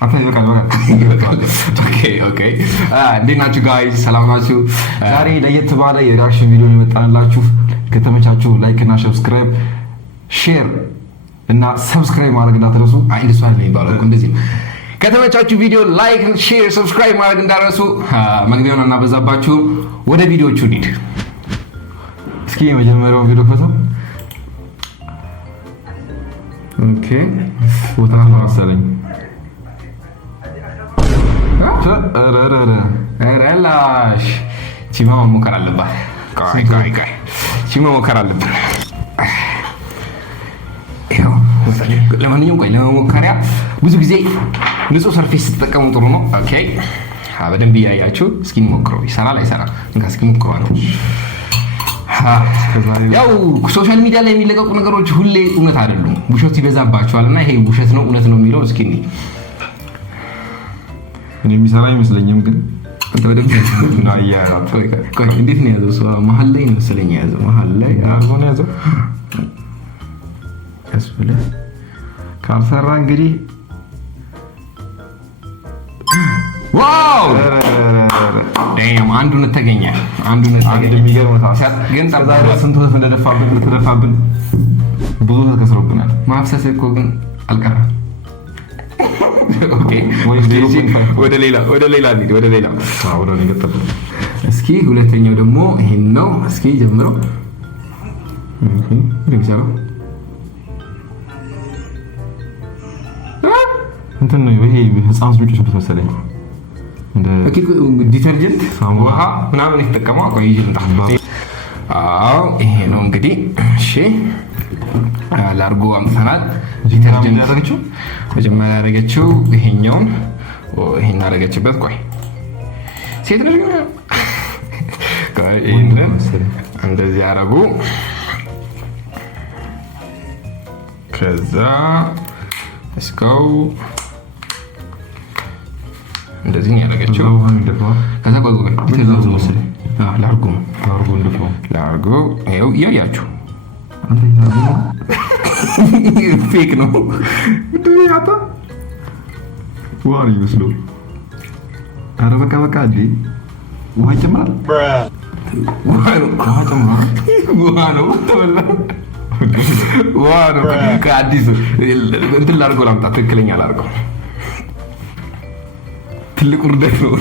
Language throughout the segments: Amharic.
ኦኬ እንዴት ናችሁ ጋይስ? ሰላም ናችሁ? ዛሬ ለየት ባለ የሪአክሽን ቪዲዮ የመጣንላችሁ። ከተመቻችሁ ላይክ እና ሰብስክራይብ፣ ሼር እና ሰብስክራይብ ማድረግ እንዳትረሱ። እንደሱ አይደለም የሚባለው እኮ እንደዚህ ነው። ከተመቻችሁ ቪዲዮ ላይክ፣ ሼር፣ ሰብስክራይብ ማድረግ እንዳትረሱ። መግቢያውን እናበዛባችሁ። ወደ ቪዲዮቹ እንሂድ። እስኪ የመጀመሪያው ቪዲዮ ከተው ኦኬ ወጣ መሰለኝ። ረላሽ ቺማ መሞከር አለባት። ቺማ መሞከር አለብን። ለማንኛውም ቆይ ለመሞከሪያ ብዙ ጊዜ ንጹህ ሰርፌስ ስትጠቀሙ ጥሩ ነው። ኦኬ በደንብ እያያችሁ እስኪ እንሞክረው። ይሰራል አይሰራም? እስኪ ሞክረዋል። ያው ሶሻል ሚዲያ ላይ የሚለቀቁ ነገሮች ሁሌ እውነት አይደሉም፣ ውሸት ይበዛባቸዋልና ይሄ ውሸት ነው እውነት ነው የሚለው እስኪ እኔ የሚሰራ አይመስለኝም፣ ግን እንዴት ነው ያዘው? ሰው መሀል ላይ ነው መሰለኝ ያዘው። መሀል ላይ አርጎን ያዘው ያስብለ ካልሰራ እንግዲህ ዋው ዳም አንዱን ተገኘ። የሚገርመው ታሳት ግን ዛሬ ስንት ወፍ እንደተደፋብን ብዙ ተከስሮብናል። ማፍሰስ እኮ ግን አልቀረም። ኦኬ ወደ ሌላ እስኪ ሁለተኛው ደግሞ ይሄን ነው። እስኪ ጀምረው እንትን ነው ይሄ ህፃን ልጆች መሰለኝ እንደ ዲተርጀንት ውሃ ምናምን ይተከማ ቆይ ይልጣ። አዎ ይሄ ነው እንግዲህ። እሺ ላርጎ አምጥተናል። ዲተርጀንት ያደረገችው መጀመሪያ ያደረገችው ይሄን አደረገችበት። ቆይ ሴት ልጅ ግን እንደዚህ ያደረጉ ከዛ እስከው እንደዚህ ነው ያደረገችው። ከዛ ቆይ ላርጎ ይኸው እያያችሁ ፌክ ነው ያታ ዋሪ ይመስለው። ኧረ በቃ እንዴ ውሃ ይጨምራል። ውሃ ነው ከአዲስ እንትን ላድርገው ላምጣ። ትክክለኛ ላድርገው። ትልቅ ውርደት ነው።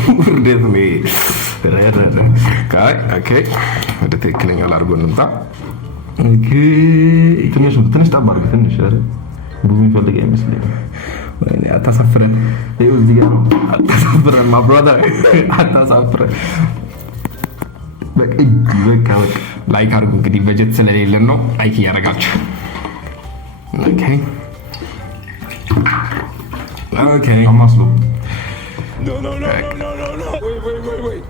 ኦኬ ወደ ትክክለኛው ላድርገው እንምጣ። ኦኬ ትንሽ ጠብ አድርገህ ትንሽ ብዙ የሚፈልግ አይመስለኝም። ወይኔ አታሳፍረን። ይኸው እዚህ ጋር ነው። አታሳፍረን ማ ብራዘር አታሳፍረን። በቃ ላይክ አድርጉ። እንግዲህ በጀት ስለሌለን ነው ላይክ እያደረጋችሁ። ኦኬ አማስሎ No. Wait.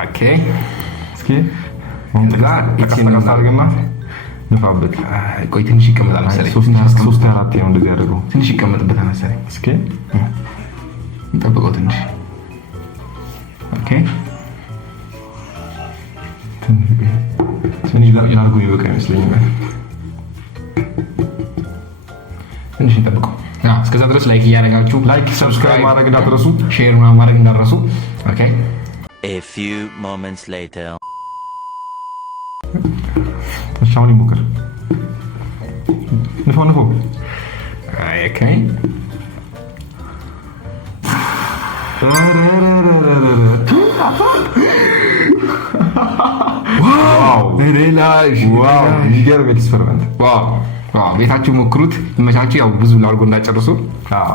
Okay. እስኪ ወንድላ አድርገና ንፋበት። ቆይ ትንሽ ይቀመጣል መሰለኝ። 3-4 ነው እንደዚህ ያደርገው። ትንሽ ይቀመጥበታል መሰለኝ። እስኪ እንጠብቀው ትንሽ። ኦኬ ትንሽ ላርጎ ይበቃ ይመስለኛል። ትንሽ እንጠብቀው። እስከዛ ድረስ ላይክ እያደረጋችሁ ሰብስክራይብ ማድረግ እንዳትረሱ፣ ሼር ማድረግ እንዳትረሱ። ኦኬ A few moments later. ሻውን ይሞክር። ንፎ ኦኬ ዋው የሚገርም ኤክስፐሪመንት። ዋው ቤታችሁ ሞክሩት፣ ይመቻችሁ። ያው ብዙ ላርጎ እንዳጨርሱ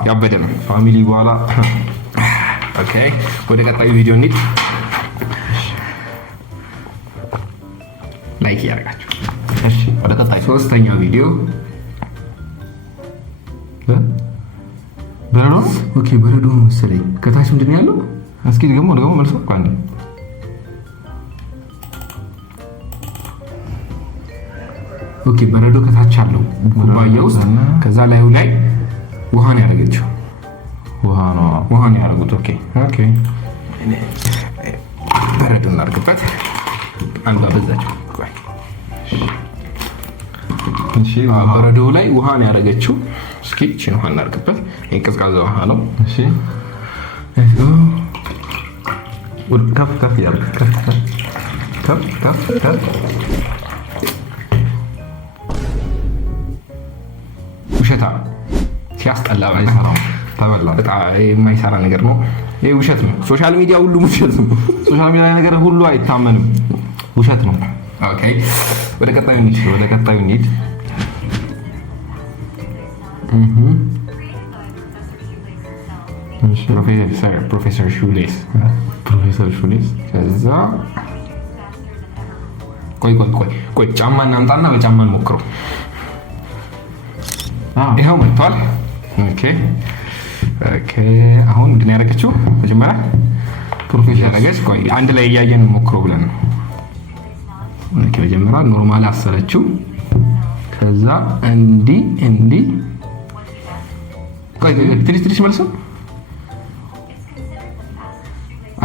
ያበደ ነው ፋሚሊ በኋላ። ኦኬ ወደ ቀጣዩ ቪዲዮ እንሂድ። ላይክ ያደርጋችሁ። እሺ ወደ ቀጣዩ ሶስተኛው ቪዲዮ በረዶ። ኦኬ በረዶ መሰለኝ። ከታች ምንድን ነው ያለው? እስኪ ደግሞ መልሶ ቋንቋ ኦኬ በረዶ ከታች አለው ኩባያ ውስጥ። ከዛ ላዩ ላይ ውሃ ነው ያደረገችው። ውሃ ነው ያደረጉት። ኦኬ በረዶ እናድርግበት። አንዷ በዛች። እሺ በረዶ ላይ ውሃ ነው ያደረገችው። እስኪ እቺን ውሃ እናድርግበት። ይሄ ቀዝቃዛ ውሃ ነው። እሺ ከፍ ከፍ ያርግ ከፍ ውሸታ ሲያስጠላ አይሰራም። ተበላ። በጣም የማይሰራ ነገር ነው። ይሄ ውሸት ነው። ሶሻል ሚዲያ ሁሉ ውሸት ነው። ሶሻል ሚዲያ ላይ ነገር ሁሉ አይታመንም፣ ውሸት ነው። ኦኬ ወደ ቀጣዩ እንሂድ። ፕሮፌሰር ሹሌስ ከዛ ቆይ ጫማ እናምጣና በጫማ እንሞክረው። ይኸው መጥቷል። ኦኬ አሁን ምንድን ነው ያደረገችው? መጀመሪያ ፕሮፌሰር ያደረገች። ቆይ አንድ ላይ እያየን ሞክረው ብለን ነው። ኦኬ መጀመሪያ ኖርማል አሰረችው። ከዛ እንዲህ ቆይ ትንሽ መልሰው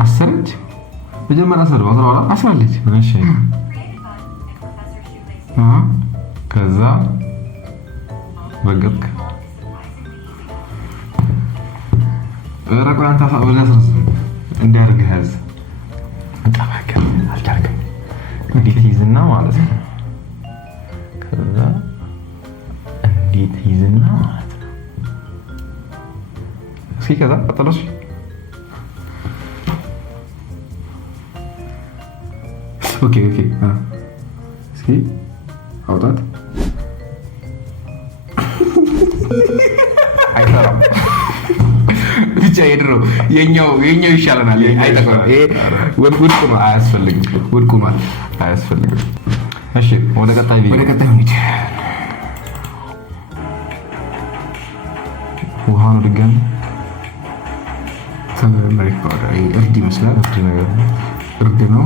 አሰረች። መጀመሪያ አስራለች። እሺ ከዛ በገጥክ ረቆያን ታሳውለስ እንዲያርግህ ያዝ እንጠባከም አልታርክም እንዴት ይዝና ማለት ነው። ከዛ እንዴት ይዝና ማለት ነው። እስኪ ከዛ ቀጥሎሽ ኦኬ እስኪ አውጣት። አይሰራም። ብቻ የድሮ የኛው ይሻለናል። አይጠቅምም። ይሄ ውድቁ ነው። አያስፈልግም። ውድቁ ማለት አያስፈልግም። እሺ ወደ ቀጣይ እንሂድ። ውሃ ነው ድጋሚ እርድ ይመስላል። እርድ ነው።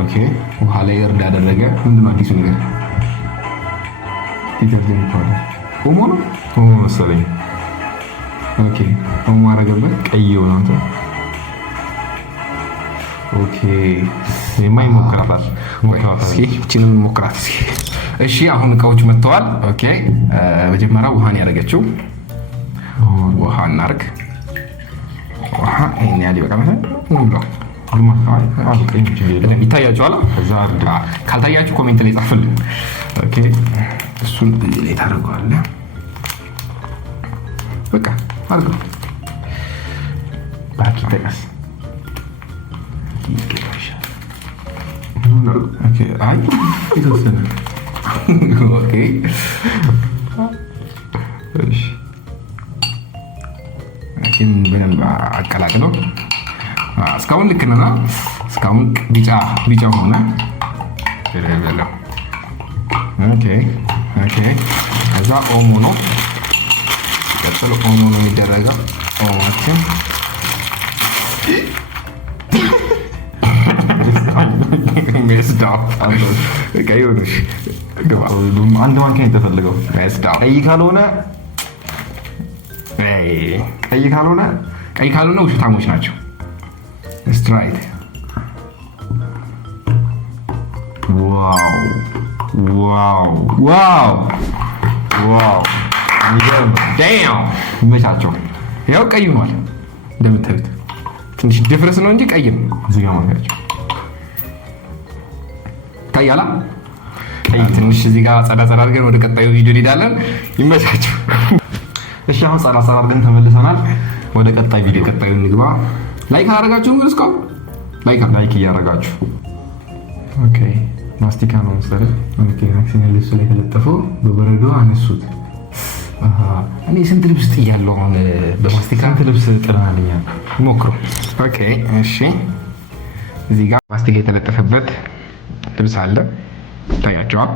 ኦኬ ውሃ ላይ እርድ ያደረገ ምንድን ነው አዲሱ ነገር? ዲተርጀንት ፓውደር ኦሞ ነው። ኦሞ መሰለኝ። ኦኬ ኦሞ አደረገበት። ቀይ ነው አንተ። ኦኬ የማይሞክራታል። እስኪ እቺንም ሞክራት እስኪ። እሺ አሁን እቃዎች መጥተዋል። ኦኬ መጀመሪያ ውሃን ያደረገችው ውሃ እናርግ። ውሃ ይሄን ያህል ይበቃ መሰለኝ። ይታያችኋል። ካልታያችሁ ኮሜንት ላይ ጻፉልን። ኦኬ እሱን እዚህ ላይ ታደርገዋለህ። በቃ አድርገው። ባኪ ተቀስ አይ የተወሰነ ኦኬ እሺ እሺን በደንብ አቀላቅለው። እስካሁን ልክ ነና እስካሁን ቢጫ ሆነ። ኦኬ ከዛ ኦሞ ነው ቀጥሎ ኦሞ ነው የሚደረገው። ኦሞችን አንድ ማንኪያ የተፈለገው ቀይ ካልሆነ ውሸታሞች ናቸው። ስትራይት ዋው ይመቻቸው። ያው ቀይ ሆኗል እንደምታዩት። ትንሽ ድፍረስ ነው እንጂ ቀይ ነው። እዚህ ጋር ማንኪያቸው ታያላ። ቀይ ትንሽ እዚህ ጋር ጸዳ አድርገን ወደ ቀጣዩ ቪዲዮ እንሄዳለን። ይመቻቸው። እሺ አሁን ጸዳ አድርገን ተመልሰናል። ወደ ቀጣይ ቪዲዮ እንግባ። ላይክ አላደረጋችሁም? ግን እስካሁን ላይክ እያደረጋችሁ። ኦኬ ማስቲካ ነው መሰለኝ። ኦኬ ማክሲመም ልብስ ላይ ተለጠፈው በበረዶ አነሱት። እኔ ስንት ልብስ ጥያለሁ አሁን በማስቲካ። ስንት ልብስ ጥለናልኛ? ሞክሩ። ኦኬ እሺ እዚህ ጋር ማስቲካ የተለጠፈበት ልብስ አለ ታያችኋል።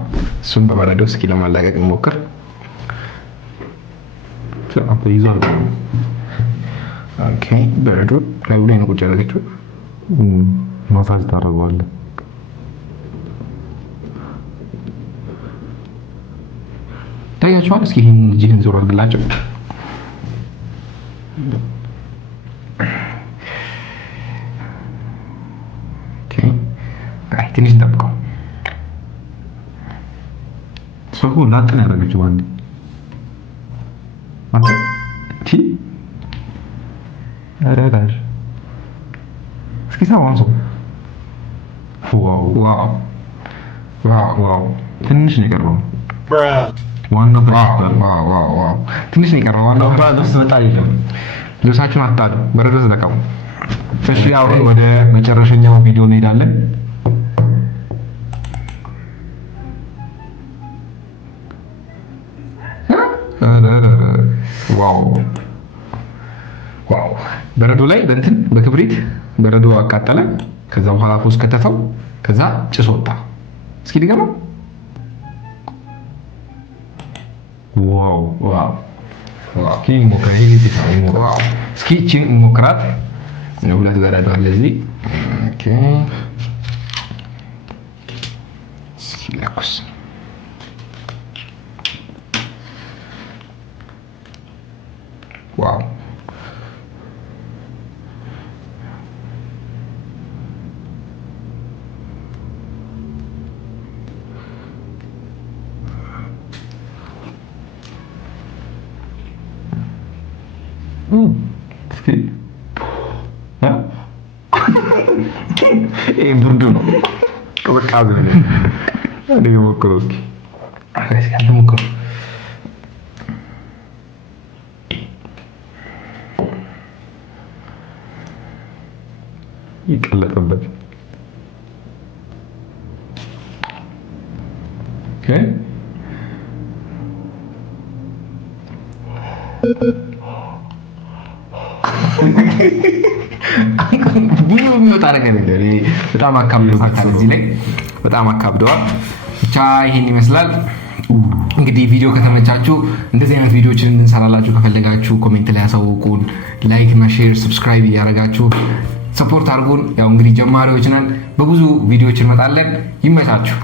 እሱን በበረዶ እስኪ ለማላቀቅ እንሞክር። ይዟል። ኦኬ በረዶ ላይ ነው ቁጭ ያደረገችው። ማሳጅ ታደርገዋለህ። ታያችኋል። እስኪ ይሄን እጅህን ዞር አድርግላቸው። ኦኬ ትንሽ እንጠብቀው። ሰው ላጥን ያደረገችው አንዴ አረጋሽ እስኪ ሳዋን ሰው ዋው ትንሽ ነው የቀረው። ዋናው ትንሽ ነው የቀረው። ዋናው ልብስ መጣል የለም። ልብሳችሁን አታሉ፣ በረዶ ተጠቀሙ። እሺ አሁን ወደ መጨረሻኛው ቪዲዮ እንሄዳለን። ዋው በረዶ ላይ በእንትን በክብሪት በረዶ አቃጠለ። ከዛ በኋላ ፎስ ከተፈው። ከዛ ጭስ ወጣ። እስኪ ድገመው። ዋው እስኪ እቺን ሞክራት። ሁለት በረዶ አለ እዚህ። ኦኬ እስኪ ለኩስ። ዋው እስኪ ይሄ ብርዱ ነው። ቅዝቃዜ ነው። እኔ ሞክረው እስኪ ሞክሩ። ይቀለጥበት። ኦኬ ብዙ የሚወጣ ነገር በጣም አካብደዋል። እዚህ ላይ በጣም አካብደዋል። ብቻ ይሄን ይመስላል። እንግዲህ ቪዲዮ ከተመቻችሁ እንደዚህ አይነት ቪዲዮዎችን እንድንሰራላችሁ ከፈለጋችሁ ኮሜንት ላይ ያሳውቁን። ላይክ እና ሼር ሰብስክራይብ እያደረጋችሁ ሰፖርት አድርጉን። ያው እንግዲህ ጀማሪዎች ነን፣ በብዙ ቪዲዮዎች እንመጣለን። ይመቻችሁ።